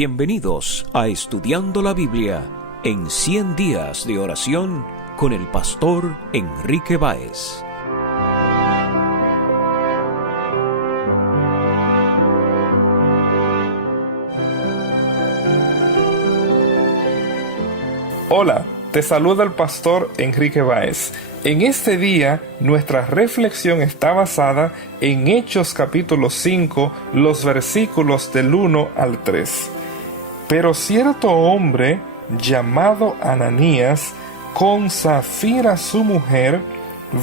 Bienvenidos a Estudiando la Biblia en 100 días de oración con el pastor Enrique Báez. Hola, te saluda el pastor Enrique Báez. En este día, nuestra reflexión está basada en Hechos capítulo 5, los versículos del 1 al 3. Pero cierto hombre, llamado Ananías, con Safira su mujer,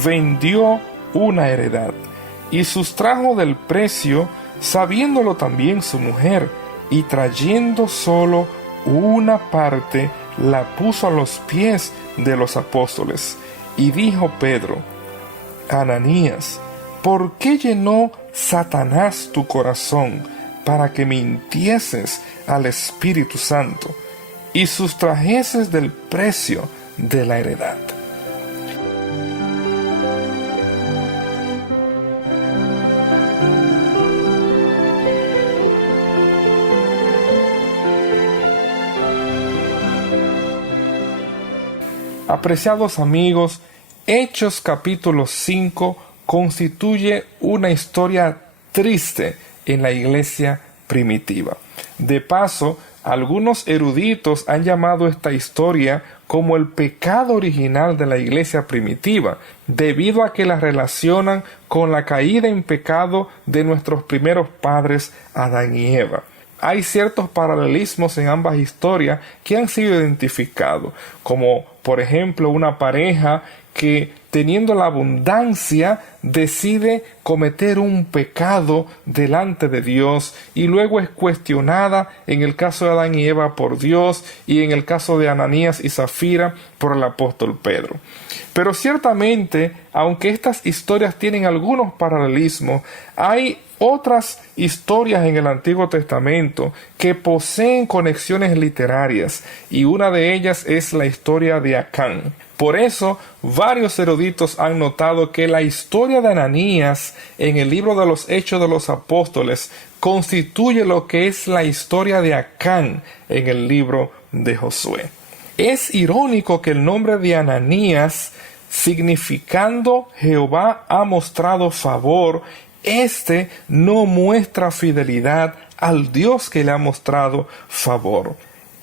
vendió una heredad, y sustrajo del precio, sabiéndolo también su mujer, y trayendo solo una parte, la puso a los pies de los apóstoles. Y dijo Pedro: Ananías, ¿por qué llenó Satanás tu corazón para que mintieses al Espíritu Santo y sustrajeses del precio de la heredad? Apreciados amigos, Hechos capítulo 5 constituye una historia triste en la iglesia primitiva. De paso, algunos eruditos han llamado esta historia como el pecado original de la iglesia primitiva, debido a que la relacionan con la caída en pecado de nuestros primeros padres, Adán y Eva. Hay ciertos paralelismos en ambas historias que han sido identificados, como por ejemplo una pareja que, teniendo la abundancia, decide cometer un pecado delante de Dios y luego es cuestionada, en el caso de Adán y Eva, por Dios, y en el caso de Ananías y Zafira por el apóstol Pedro. Pero ciertamente, aunque estas historias tienen algunos paralelismos, hay otras historias en el Antiguo Testamento que poseen conexiones literarias, y una de ellas es la historia de Acán. Por eso, varios eruditos han notado que la historia de Ananías en el libro de los Hechos de los Apóstoles constituye lo que es la historia de Acán en el libro de Josué. Es irónico que el nombre de Ananías, significando Jehová ha mostrado favor, no muestra fidelidad al Dios que le ha mostrado favor.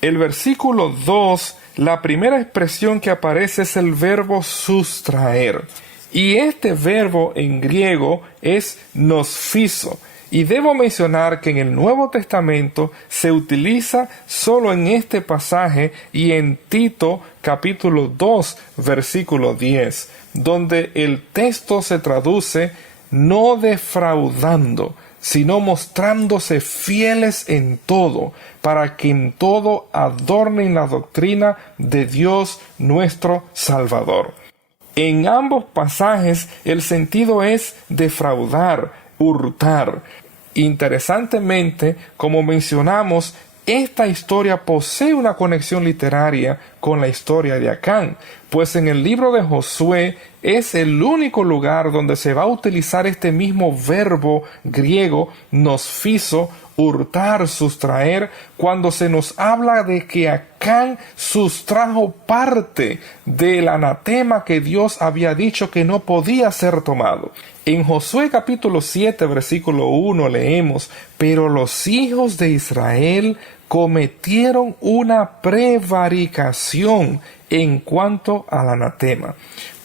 El versículo 2, la primera expresión que aparece es el verbo sustraer. Y este verbo en griego es nosfizo. Y debo mencionar que en el Nuevo Testamento se utiliza solo en este pasaje y en Tito capítulo 2, versículo 10, donde el texto se traduce no defraudando, sino mostrándose fieles en todo, para que en todo adornen la doctrina de Dios nuestro Salvador. En ambos pasajes el sentido es defraudar, hurtar. Interesantemente, como mencionamos, esta historia posee una conexión literaria con la historia de Acán, pues en el libro de Josué es el único lugar donde se va a utilizar este mismo verbo griego, nosfizo, hurtar, sustraer, cuando se nos habla de que Acán sustrajo parte del anatema que Dios había dicho que no podía ser tomado. En Josué capítulo 7, versículo 1 leemos: pero los hijos de Israel cometieron una prevaricación en cuanto al anatema,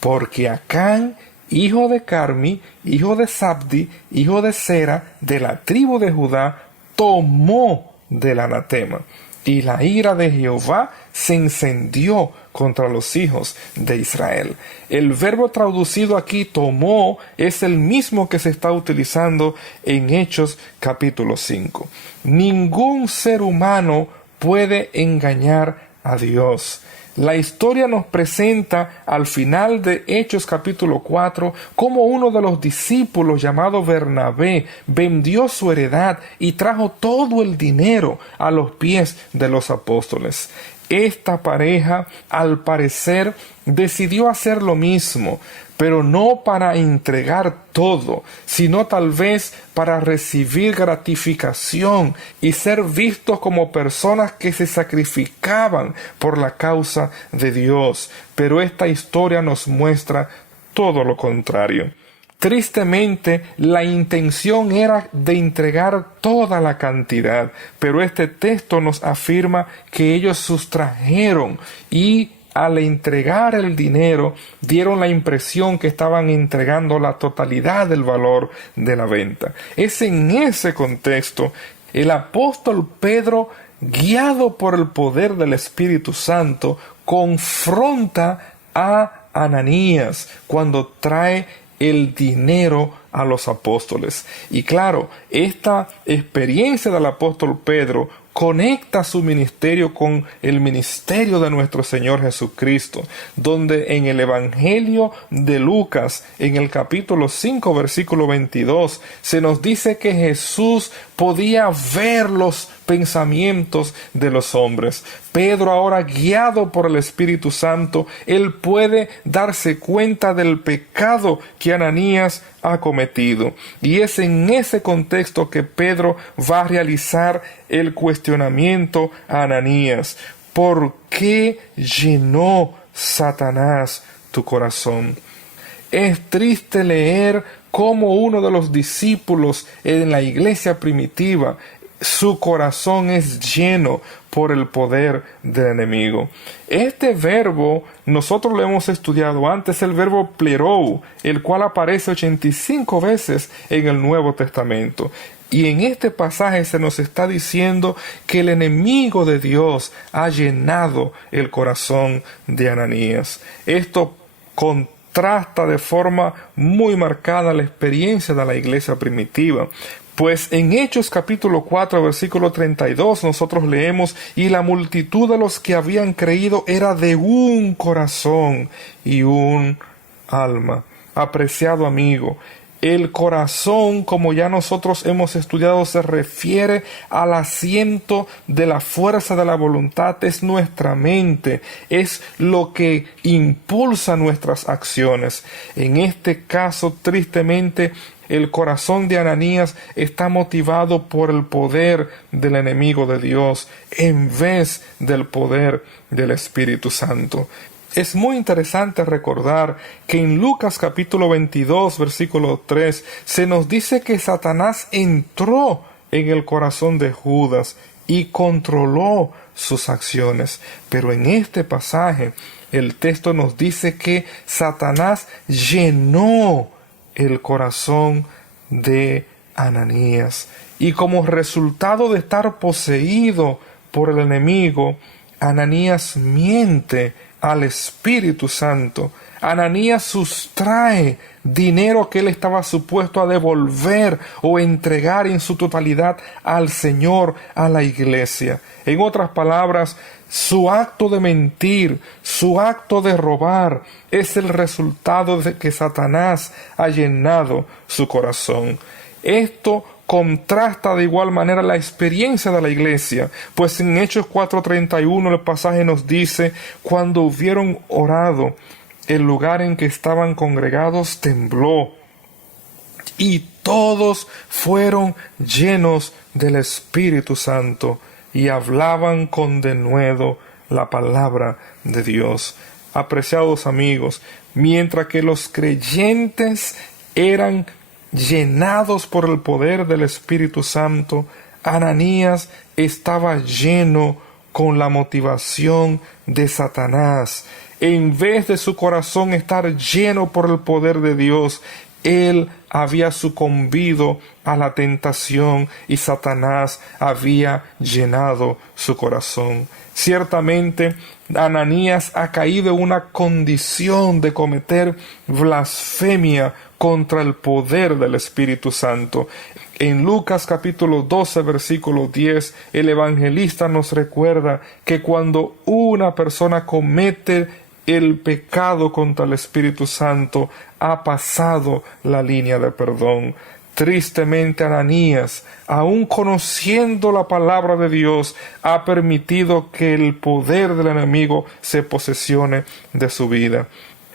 porque Acán, hijo de Carmi, hijo de Zabdi, hijo de Zera, de la tribu de Judá, tomó del anatema, y la ira de Jehová se encendió contra los hijos de Israel. El verbo traducido aquí, tomó, es el mismo que se está utilizando en Hechos capítulo 5. Ningún ser humano puede engañar a Dios. La historia nos presenta al final de Hechos capítulo 4 cómo uno de los discípulos llamado Bernabé vendió su heredad y trajo todo el dinero a los pies de los apóstoles. esta pareja, al parecer, decidió hacer lo mismo, pero no para entregar todo, sino tal vez para recibir gratificación y ser vistos como personas que se sacrificaban por la causa de Dios. Pero esta historia nos muestra todo lo contrario. Tristemente, la intención era de entregar toda la cantidad, pero este texto nos afirma que ellos sustrajeron y al entregar el dinero dieron la impresión que estaban entregando la totalidad del valor de la venta. Es en ese contexto el apóstol Pedro, guiado por el poder del Espíritu Santo, confronta a Ananías cuando trae el dinero a los apóstoles. Y claro, esta experiencia del apóstol Pedro conecta su ministerio con el ministerio de nuestro Señor Jesucristo, donde en el Evangelio de Lucas, en el capítulo 5, versículo 22, se nos dice que Jesús podía ver los pensamientos de los hombres. Pedro, ahora guiado por el Espíritu Santo, él puede darse cuenta del pecado que Ananías ha cometido. Y es en ese contexto que Pedro va a realizar el cuestionamiento a Ananías. ¿Por qué llenó Satanás tu corazón? Es triste leer cómo uno de los discípulos en la iglesia primitiva, su corazón es lleno por el poder del enemigo. Este verbo nosotros lo hemos estudiado antes, el verbo plerou, el cual aparece 85 veces en el Nuevo Testamento. Y en este pasaje se nos está diciendo que el enemigo de Dios ha llenado el corazón de Ananías. Esto contrasta de forma muy marcada la experiencia de la iglesia primitiva. Pues en Hechos capítulo 4, versículo 32, nosotros leemos: y la multitud de los que habían creído era de un corazón y un alma. Apreciado amigo, el corazón, como ya nosotros hemos estudiado, se refiere al asiento de la fuerza de la voluntad, es nuestra mente, es lo que impulsa nuestras acciones. En este caso, tristemente, el corazón de Ananías está motivado por el poder del enemigo de Dios en vez del poder del Espíritu Santo. Es muy interesante recordar que en Lucas capítulo 22, versículo 3, se nos dice que Satanás entró en el corazón de Judas y controló sus acciones. Pero en este pasaje, el texto nos dice que Satanás llenó el corazón de Ananías. Y como resultado de estar poseído por el enemigo, Ananías miente al Espíritu Santo. Ananías sustrae dinero que él estaba supuesto a devolver o entregar en su totalidad al Señor, a la iglesia. En otras palabras, su acto de mentir, su acto de robar, es el resultado de que Satanás ha llenado su corazón. Esto contrasta de igual manera la experiencia de la iglesia, pues en Hechos 4:31 el pasaje nos dice: cuando hubieron orado, el lugar en que estaban congregados tembló, y todos fueron llenos del Espíritu Santo, y hablaban con denuedo la palabra de Dios. Apreciados amigos, mientras que los creyentes eran llenados por el poder del Espíritu Santo, Ananías estaba lleno con la motivación de Satanás. En vez de su corazón estar lleno por el poder de Dios, él había sucumbido a la tentación y Satanás había llenado su corazón. Ciertamente, Ananías ha caído en una condición de cometer blasfemia contra el poder del Espíritu Santo. En Lucas capítulo 12, versículo 10, el evangelista nos recuerda que cuando una persona comete el pecado contra el Espíritu Santo, ha pasado la línea de perdón. Tristemente, Ananías, aun conociendo la palabra de Dios, ha permitido que el poder del enemigo se posesione de su vida.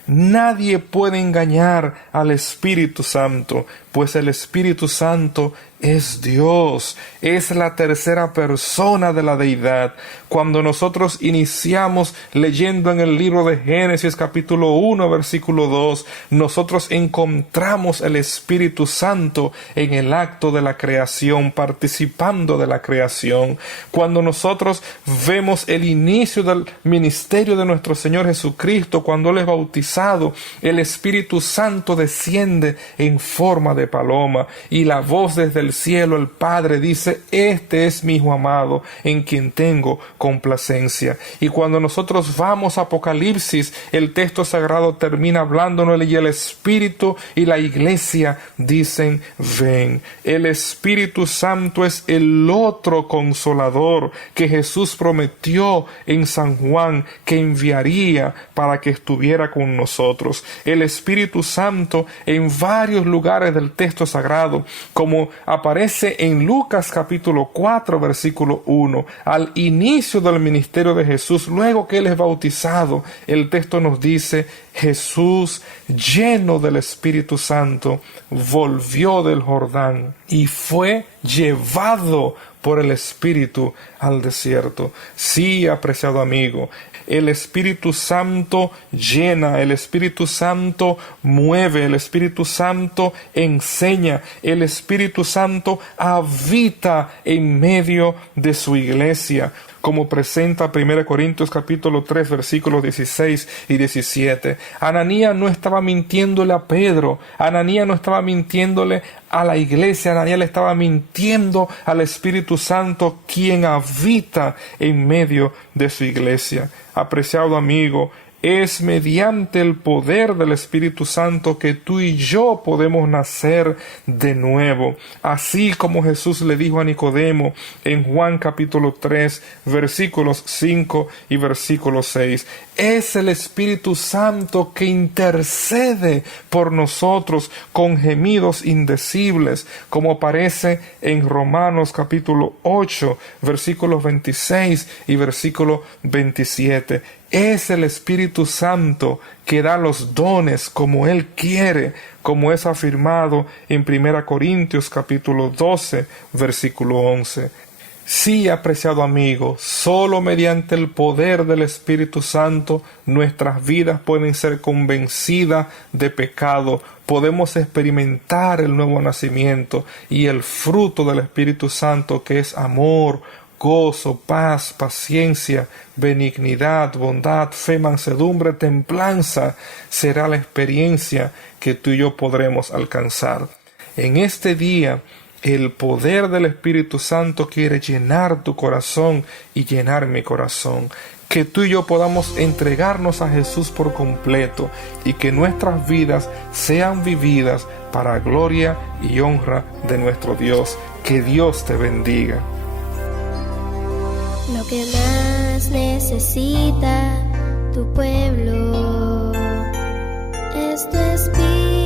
Nadie puede engañar al Espíritu Santo, pues el Espíritu Santo es Dios, es la tercera persona de la deidad. Cuando nosotros iniciamos leyendo en el libro de Génesis capítulo 1 versículo 2, nosotros encontramos el Espíritu Santo en el acto de la creación, participando de la creación. Cuando nosotros vemos el inicio del ministerio de nuestro Señor Jesucristo, cuando Él es bautizado, el Espíritu Santo desciende en forma de paloma y la voz desde el cielo, el Padre dice: este es mi Hijo amado, en quien tengo complacencia. Y cuando nosotros vamos a Apocalipsis, el texto sagrado termina hablándonos y el Espíritu y la iglesia dicen: ven. El Espíritu Santo es el otro consolador que Jesús prometió en San Juan que enviaría para que estuviera con nosotros. El Espíritu Santo en varios lugares del texto sagrado, como aparece en Lucas capítulo 4 versículo 1, al inicio del ministerio de Jesús, luego que Él es bautizado, el texto nos dice: Jesús, lleno del Espíritu Santo, volvió del Jordán y fue llevado por el Espíritu al desierto. Sí, apreciado amigo, el Espíritu Santo llena, el Espíritu Santo mueve, el Espíritu Santo enseña, el Espíritu Santo habita en medio de su iglesia, como presenta 1 Corintios capítulo 3 versículos 16 y 17. Ananías no estaba mintiéndole a Pedro, Ananías no estaba mintiéndole a la iglesia, Ananías le estaba mintiendo al Espíritu Santo, quien habita en medio de su iglesia. Apreciado amigo, es mediante el poder del Espíritu Santo que tú y yo podemos nacer de nuevo. Así como Jesús le dijo a Nicodemo en Juan capítulo 3, versículos 5 y versículo 6. Es el Espíritu Santo que intercede por nosotros con gemidos indecibles, como aparece en Romanos capítulo 8, versículos 26 y versículo 27. Es el Espíritu Santo que da los dones como Él quiere, como es afirmado en 1 Corintios capítulo 12, versículo 11. Sí, apreciado amigo, solo mediante el poder del Espíritu Santo nuestras vidas pueden ser convencidas de pecado, podemos experimentar el nuevo nacimiento y el fruto del Espíritu Santo, que es amor, gozo, paz, paciencia, benignidad, bondad, fe, mansedumbre, templanza, será la experiencia que tú y yo podremos alcanzar. En este día, el poder del Espíritu Santo quiere llenar tu corazón y llenar mi corazón. Que tú y yo podamos entregarnos a Jesús por completo y que nuestras vidas sean vividas para gloria y honra de nuestro Dios. Que Dios te bendiga. Lo que más necesita tu pueblo es tu espíritu.